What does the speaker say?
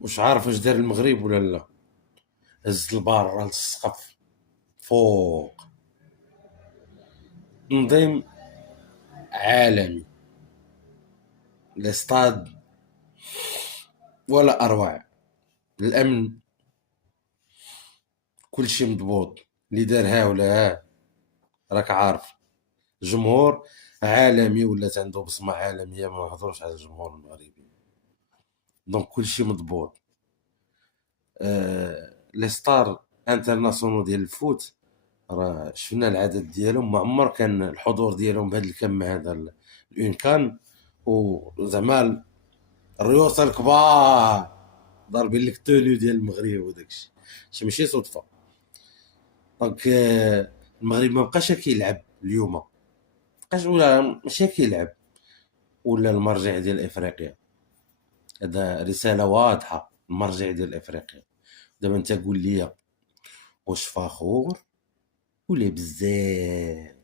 واش عارف واش دار المغرب ولا لا؟ هز البار للسقف فوق، تنظيم عالمي، الاستاد ولا اروع، الامن كلشي مضبوط، اللي دارها ولا ها راك عارف. جمهور عالمي ولات عنده بصمه عالميه، ما نهضروش على الجمهور المغربي، دونك كلشي مضبوط. لي ستار انترناسيونال ديال الفوت راه شفنا العدد ديالهم، ما عمر كان الحضور ديالهم بهذا الكم هذا الاون كان، وزعما الريوس الكبار ضاربين لك التوني ديال المغرب وداكشي، ماشي صدفه. دونك المغرب ما بقاش كيلعب اليوم، ما بقاش، ولا ماشي كيلعب، ولا المرجع ديال افريقيا. هذا رساله واضحه، المرجع ديال افريقيا. دابا انت قول لي، واش فخور ولا بزاف؟